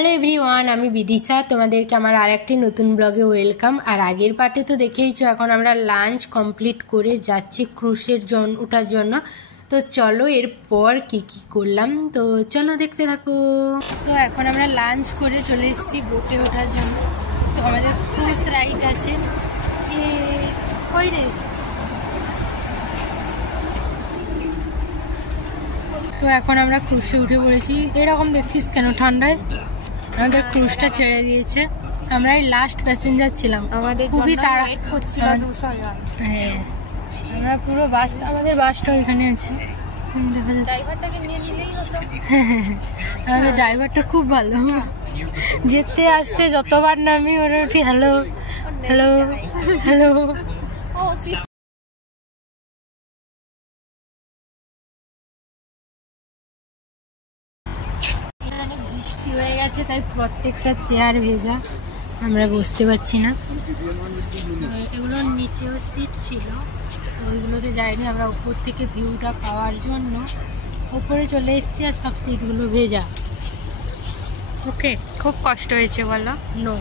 Hello everyone, আমি বিদিশা। তোমাদেরকে আমার আরেকটি নতুন ব্লগে ওয়েলকাম। আর আগের পার্টে তো দেখেইছো, এখন আমরা লাঞ্চ কমপ্লিট করে যাচ্ছি ক্রুজের ওঠার জন্য। তো চলো এরপর কি কি করলাম, তো চলো দেখতে থাকো। তো এখন আমরা লাঞ্চ করে চলে এসেছি বোটে ওঠার জন্য। তো আমাদের ক্রুজ রাইড আছে। কই রে? তো এখন আমরা ক্রুজে উঠে পড়েছি। এরকম দেখছিস কেন? ঠান্ডায় আমাদের ক্রুজটা ছেড়ে দিয়েছে। আমরা এই লাস্ট প্যাসেঞ্জার ছিলাম, আমাদের খুবই তাড়া করছিল। হ্যাঁ, আমরা পুরো বাস, আমাদের বাসটা ওইখানে আছে, দেখা যাচ্ছে। আমাদের ড্রাইভারটা খুব ভালো, যেতে আসতে যতবার নামি ওরা উঠি হ্যালো হ্যালো হ্যালো। বৃষ্টি হয়ে গেছে, তাই প্রত্যেকটা চেয়ার ভেজা, আমরা বসতে পারছি না। এগুলোর নিচেও সিট ছিল, ওইগুলোতে যাইনি। আমরা উপর থেকে ভিউটা পাওয়ার জন্য উপরে চলে এসেছি, আর সব সিটগুলো ভেজা। ওকে, খুব কষ্ট হয়েছে বলো? নো।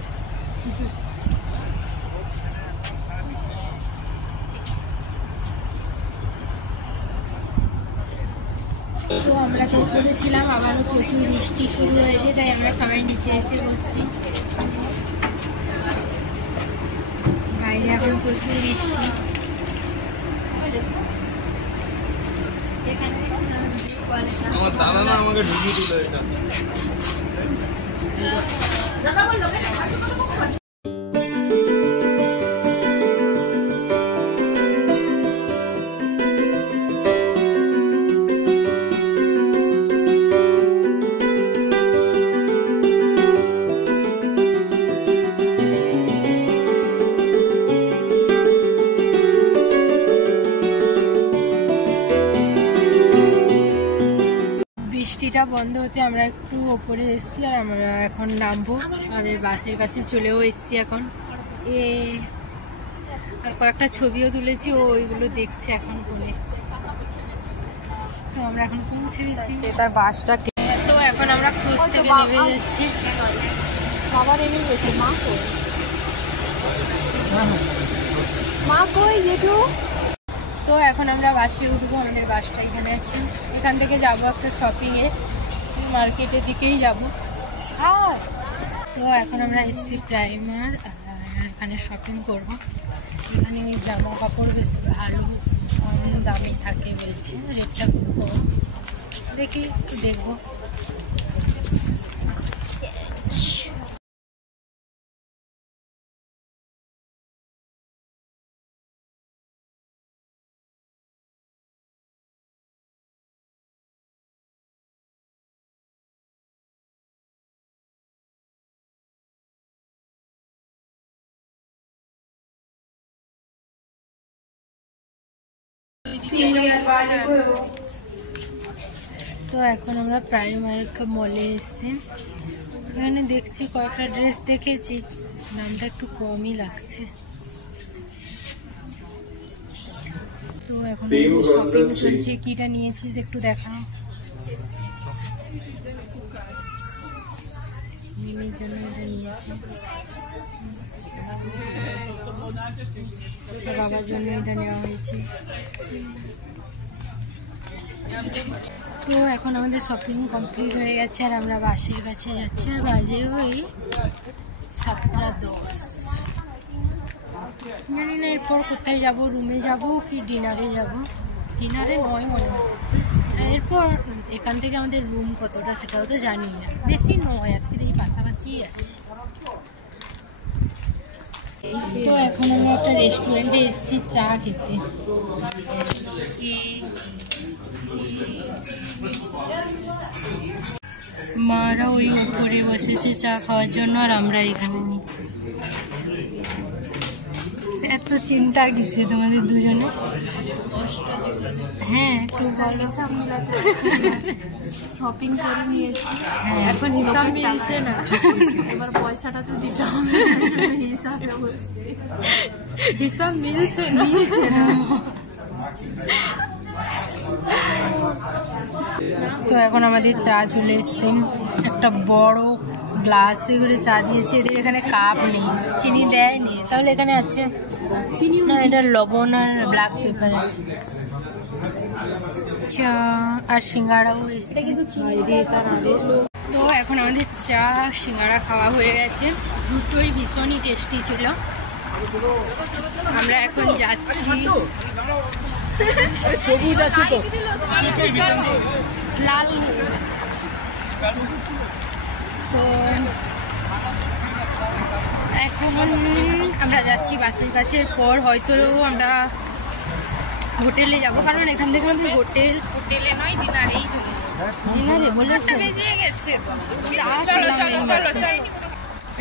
তো আমরা তো উপরে ছিলাম, আবারও প্রচুর বৃষ্টি শুরু হয়েছে, তাই আমরা সবাই নিচে এসে বসছি। বাইরে এখন প্রচুর বৃষ্টি। আমার দাদা না আমাকে ঢুকিয়ে দিল এটা। বৃষ্টিটা বন্ধ হতে আমরা একটু ওপরে এসেছি, আর আমরা এখন নামবো। আমাদের বাসের কাছে চলেও এসেছি এখন। আর কয়েকটা ছবিও তুলেছি, ওইগুলো দেখছে এখন ফোনে। তো আমরা এখন পৌঁছে গেছি। বাসটা তো এখন আমরা ক্রুজ থেকে নেমে যাচ্ছি। বাবা নেমে গেছে। মা কই জেঠু? তো এখন আমরা বাসে উঠবো। আমাদের বাসটা এখানে আছে। এখান থেকে যাবো একটা শপিংয়ে, মার্কেটের দিকেই যাব। তো এখন আমরা এসছি প্রাইমার, এখানে শপিং করব। এখানে ওই জামা কাপড় বেশ ভালো কম দামে থাকে বলছে, রেটটা খুব কম। দেখি, দেখবো। তো এখন আমরা প্রাইমার্ক মলে এসেছি। এখানে দেখছি কয়েকটা ড্রেস দেখেছি, দামটা একটু কমই লাগছে। তো এখন শপিং চলছে। কিটা নিয়েছিস একটু দেখাও। মিমির জন্য এটা নিয়েছি, বাবার জন্য এটা নেওয়া হয়েছে। তো এখন আমাদের শপিং কমপ্লিট হয়ে গেছে, আর আমরা বাসের কাছে যাচ্ছি। আর বাজে ওই 7:10। জানি না এরপর কোথায় যাব, রুমে যাব কি ডিনারে যাব। ডিনারে নয় মনে হচ্ছে। এরপর এখান থেকে আমাদের রুম কতটা সেটাও তো জানি না, বেশি নয়, আজকের এই পাশাপাশি আছে। তো এখন আমরা একটা রেস্টুরেন্টে এসেছি চা খেতে। মারা ওই উপরে বসেছে চা খাওয়ার জন্য, আর আমরা এখানে নিচ্ছি। এত চিন্তা কিসে তোমাদের দুজনে? হ্যাঁ, একটু বলো। শপিং করে নিয়েছি, এখন হিসাব মিলছে না। এবার পয়সাটা তো দিতে হবে, হিসাবে বসছি। হিসাব মিলছে না। তো এখন আমাদের চা চলে এসছে, একটা বড় গ্লাসে করে চা দিয়েছে। এদের এখানে কাপ নেই, চিনি দেয়নি। তাহলে এখানে আছে চিনি না, এটা লবণ আর ব্ল্যাক পেপার আছে। চা আর সিঙ্গাড়াও এসছে কিন্তু তো এখন আমাদের চা সিঙ্গাড়া খাওয়া হয়ে গেছে, দুটোই ভীষণই টেস্টি ছিল। আমরা এখন যাচ্ছি লাল, তো এখন আমরা যাচ্ছি বাসের কাছে। পর হয়তো আমরা হোটেলে যাব, কারণ এখান থেকে আমাদের হোটেলে নয় ডিনারেই বলেছে।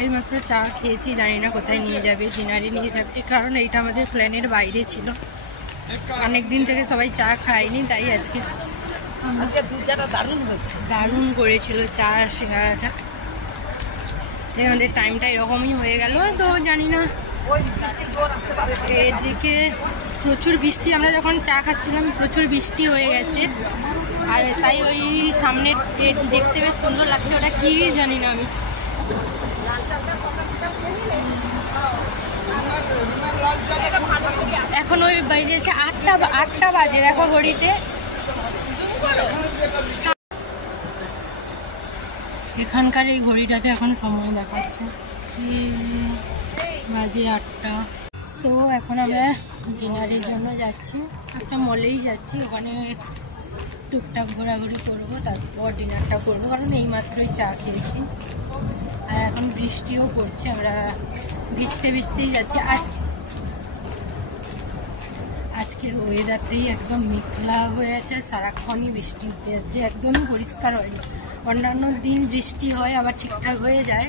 এইমাত্র চা খেয়েছি, জানি না কোথায় নিয়ে যাবে, ডিনারে নিয়ে যাবে, কারণ এইটা আমাদের প্ল্যানের বাইরে ছিল। অনেকদিন থেকে সবাই চা খায়নি, তাই আজকে দারুণ করেছিল চা আর সিঙ্গাড়াটা। আমাদের টাইমটা এরকমই হয়ে গেল, তো জানি না। এদিকে প্রচুর বৃষ্টি, আমরা যখন চা খাচ্ছিলাম প্রচুর বৃষ্টি হয়ে গেছে, আর তাই ওই সামনে দেখতে বেশ সুন্দর লাগছে। ওটা কি জানি না আমি। এখন ওই বাজেছে 8টা বাজে, দেখো ঘড়িতে। এখানকার এই ঘড়িটাতে এখন সময় দেখাচ্ছে বাজে 8টা। তো এখন আমরা ডিনারের জন্য যাচ্ছি, একটা মলেই যাচ্ছি, ওখানে টুকটাক ঘোরাঘুরি করবো, তারপর ডিনারটা করবো, কারণ এইমাত্রই চা খেয়েছি। আর এখন বৃষ্টিও পড়ছে, আমরা ভিজতেই যাচ্ছি। আজকের ওয়েদারটাই একদম মেঘলা হয়ে আছে, সারাক্ষণই বৃষ্টি হতে আছে, একদমই পরিষ্কার হয়নি। অন্যান্য দিন বৃষ্টি হয়, আবার ঠিকঠাক হয়ে যায়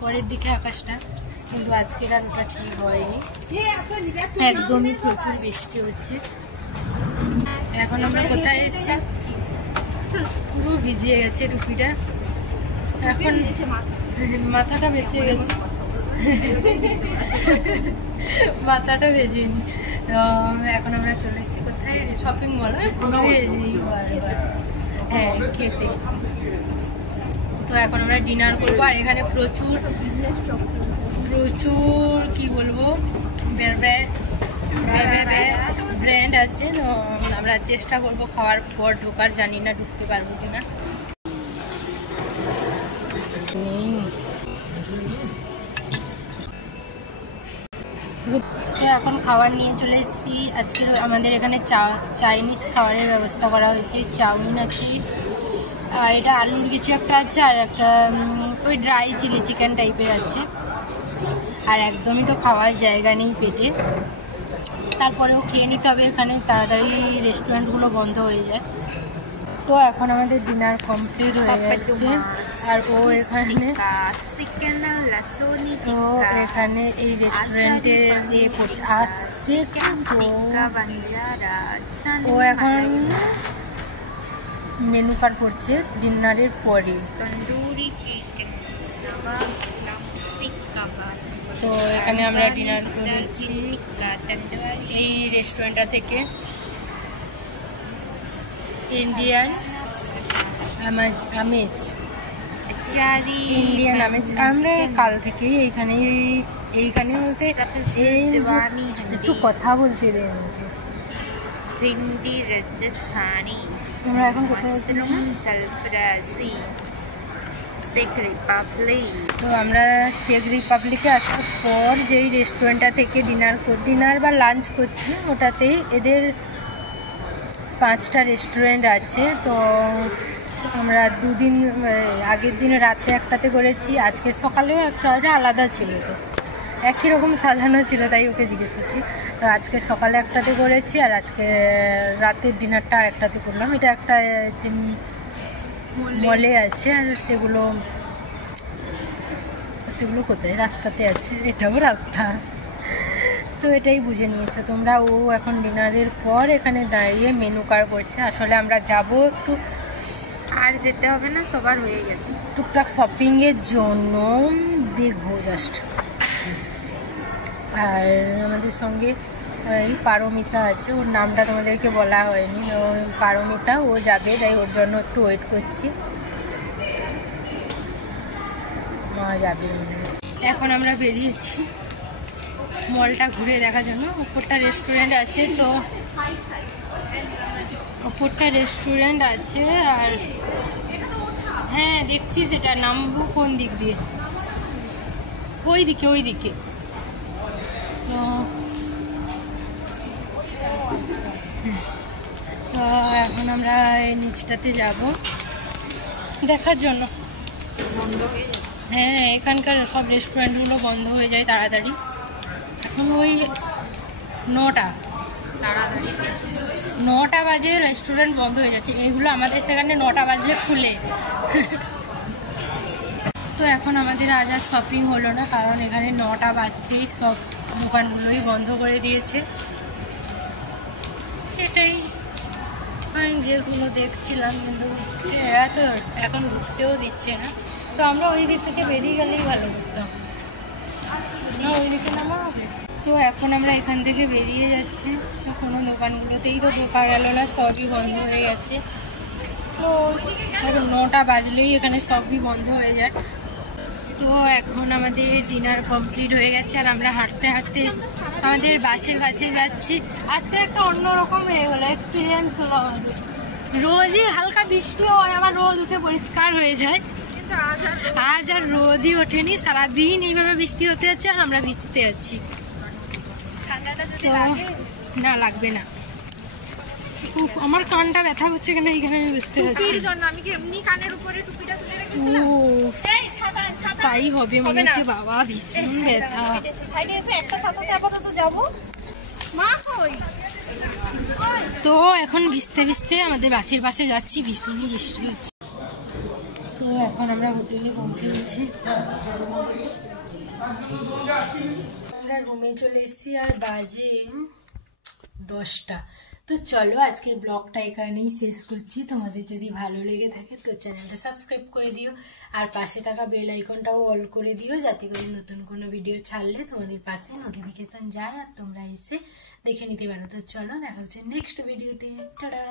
পরের দিকে আকাশটা, কিন্তু আজকের আর ওটা ঠিক হয়নি, একদমই প্রচুর বৃষ্টি হচ্ছে। এখন আমরা কোথায় এসেছি, পুরো ভিজিয়ে গেছে টুপিটা, এখন মাথাটা বেঁচে গেছে, মাথাটা ভেজেনি। এখন আমরা চলে এসেছি কোথায়, শপিং মল, হ্যাঁ খেতে। তো এখন আমরা ডিনার করবো, আর এখানে প্রচুর কি বলবো ব্র্যান্ড আছে। তো আমরা চেষ্টা করবো খাওয়ার পর ঢোকার, জানি না ঢুকতে পারবো কিনা। এখন খাবার নিয়ে চলে এসেছি। আজকের আমাদের এখানে চাইনিজ খাবারের ব্যবস্থা করা হয়েছে, চাউমিন আছে, আর এটা আলুর কিছু একটা আছে, আর একটা ওই ড্রাই চিলি চিকেন টাইপের আছে। আর একদমই তো খাওয়ার জায়গা নেই পেটে, তারপরেও খেয়ে নিতে হবে, এখানে তাড়াতাড়ি রেস্টুরেন্টগুলো বন্ধ হয়ে যায়। তো এখন আমাদের ডিনার কমপ্লিট হয়ে গেছে, আর ও এখানে এই রেস্টুরেন্টের আসছে, ও এখন মেনু কার্ড করছে ডিনারের পরে। তো এখানে আমরা ডিনার করেছি এই রেস্টুরেন্টটা থেকে, ইন্ডিয়ান আমেজ। আমরা কাল থেকেই এইখানে বলতে একটু কথা বলতে রে আমাকে। भिंडी राजस्थानी, আমরা এখন কোথায় मशरूम सरफराजी, চেক রিপাবলিক। তো আমরা চেক রিপাবলিকে আসার পর যেই রেস্টুরেন্টটা থেকে ডিনার বা লাঞ্চ করছি, ওটাতেই এদের 5টা রেস্টুরেন্ট আছে। তো আমরা দুদিন আগের দিনে রাতে একটাতে করেছি, আজকে সকালেও একটা, আলাদা ছিল, তো একই রকম সাজানো ছিল, তাই ওকে জিজ্ঞেস করছি। তো আজকে সকালে একটাতে করেছি, আর আজকে রাতের ডিনারটা আর একটাতে করলাম। এটা একটা মলে আছে, আর সেগুলো কোথায়, রাস্তাতে আছে, এটাও রাস্তা। তো এটাই বুঝে নিয়েছো তোমরা। ও এখন ডিনারের পর এখানে দাঁড়িয়ে মেনু কার্ড করছে। আসলে আমরা যাব একটু, আর যেতে হবে না, সবার হয়ে গেছে, টুকটাক শপিংয়ের জন্য দেখবো জাস্ট। আর আমাদের সঙ্গে এই পারমিতা আছে, ওর নামটা তোমাদেরকে বলা হয়নি, ও পারমিতা, ও যাবে, তাই ওর জন্য একটু ওয়েট করছি। মা যাবে মনে হচ্ছে। এখন আমরা বেরিয়েছি মলটা ঘুরে দেখার জন্য। ওপরটা রেস্টুরেন্ট আছে, তো ওপরটা রেস্টুরেন্ট আছে। আর হ্যাঁ দেখছি সেটা নামবো কোন দিক দিয়ে, ওই দিকে। তো তো এখন আমরা এই নিচটাতে যাব দেখার জন্য। হ্যাঁ এখানকার সব রেস্টুরেন্টগুলো বন্ধ হয়ে যায় তাড়াতাড়ি। এখন ওই 9টা বাজে রেস্টুরেন্ট বন্ধ হয়ে যাচ্ছে। এগুলো আমাদের সেখানে 9টা বাজলে খুলে। তো এখন আমাদের আজ আর শপিং হলো না, কারণ এখানে 9টা বাজতেই সব দোকানগুলোই বন্ধ করে দিয়েছে। এটাই আমি ড্রেসগুলো দেখছিলাম, কিন্তু এরা তো এখন ঘুরতেও দিচ্ছে না। তো আমরা ওই দিক থেকে বেরিয়ে গেলেই ভালো করতাম না, ওই দিকে নামা হবে। তো এখন আমরা এখান থেকে বেরিয়ে যাচ্ছি। তো কোনো দোকানগুলোতেই তো ঢোকা গেল না, সবই বন্ধ হয়ে গেছে। তো 9টা বাজলেই এখানে সবই বন্ধ হয়ে যায়। তো এখন আমাদের ডিনার কমপ্লিট হয়ে গেছে, আর আমরা হাঁটতে হাঁটতে আমাদের বাসের কাছে যাচ্ছি। আজকে একটা অন্যরকম হলো এক্সপিরিয়েন্স হলো আমাদের। রোজই হালকা বৃষ্টি হয়, আবার রোদ উঠে পরিষ্কার হয়ে যায়। আজ আর রোদই ওঠেনি, সারাদিন এইভাবে বৃষ্টি হতে যাচ্ছে আর আমরা ভিজতে যাচ্ছি। তো না লাগবে না, আমার কানটা ব্যথা করছে কেন এখানে আমি বুঝতে পারছি। তাই হবে মনে হচ্ছে, বাবা ভীষণ ব্যথা। তো এখন ভিজতে ভিজতে আমাদের বাসের পাশে যাচ্ছি, ভীষণই বৃষ্টি হচ্ছে। তো এখন আমরা হোটেলে পৌঁছে গেছি, আমরা রুমে চলে এসেছি আর বাজে 10টা। তো চলো আজকের ব্লগটা এখানেই শেষ করছি। তোমাদের যদি ভালো লেগে থাকে তো চ্যানেলটা সাবস্ক্রাইব করে দিও, আর পাশে থাকা বেল আইকনটাও অল করে দিও, যাতে করে নতুন কোনো ভিডিও ছাড়লে তোমাদের পাশে নোটিফিকেশন যায় আর তোমরা এসে দেখে নিতে পারো। তো চলো দেখা হচ্ছে নেক্সট ভিডিওতে। টাটা।